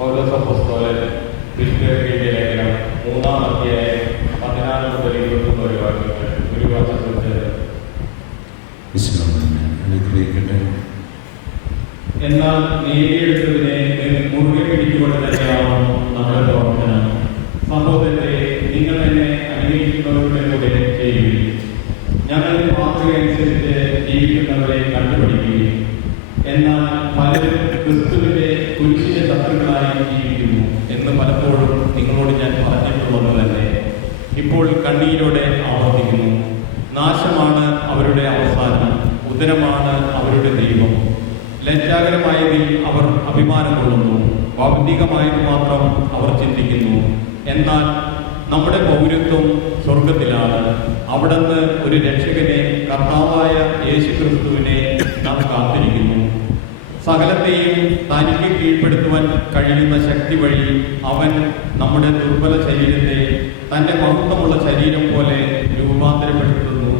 പൗലോസ് അപ്പോസ്തലൻ ഫിലിപ്പിയർക്ക് എഴുതിയ ലേഖനം 3-ാം അധ്യായം 14 മുതൽ 21 വരെ വാക്യങ്ങൾ ഒരു വാക്യത്തിൽ അനുഗ്രഹിക്കട്ടെ. എന്നാൽ നേടിയെടുത്തതിനെ മുറുകെ പിടിച്ചുകൊണ്ട് തന്നെയാവണം നമ്മുടെ പ്രവർത്തനം. സഹോദരരെ, നിങ്ങൾ എന്നെ അനുഗ്രഹിക്കുന്നവരുടെ കൂടെ ചെയ്യുകയും ഞങ്ങളുടെ മാതൃകയനുസരിച്ച് ജീവിക്കുന്നവരെ കണ്ടുപിടിക്കുകയും. എന്നാൽ പലരും ക്രിസ്തുവിന്റെ കുരിശിന്റെ ശത്രുക്കളായി ജീവിക്കുന്നു എന്ന് പലപ്പോഴും നിങ്ങളോട് ഞാൻ പറഞ്ഞിട്ടുള്ളത് തന്നെ ഇപ്പോൾ കണ്ണീരോടെ ആവർത്തിക്കുന്നു. നാശമാണ് അവരുടെ അവസാനം, ഉദരമാണ് അവരുടെ ദൈവം. ലജ്ജാകരമായതിൽ അവർ അഭിമാനം കൊള്ളുന്നു, ഭൗതികമായത് മാത്രം അവർ ചിന്തിക്കുന്നു. എന്നാൽ നമ്മുടെ പൗരത്വം സ്വർഗത്തിലാണ്. അവിടുന്ന് ഒരു രക്ഷകനെ, കർത്താവായ യേശുക്രിസ്തുവിനെ നാം കാത്തിരിക്കുന്നു. സകലത്തെയും തനിക്ക് കീഴ്പ്പെടുത്തുവാൻ കഴിയുന്ന ശക്തി വഴി അവൻ നമ്മുടെ ദുർബല ശരീരത്തെ തൻ്റെ മഹത്വമുള്ള ശരീരം പോലെ രൂപാന്തരപ്പെടുത്തുന്നു.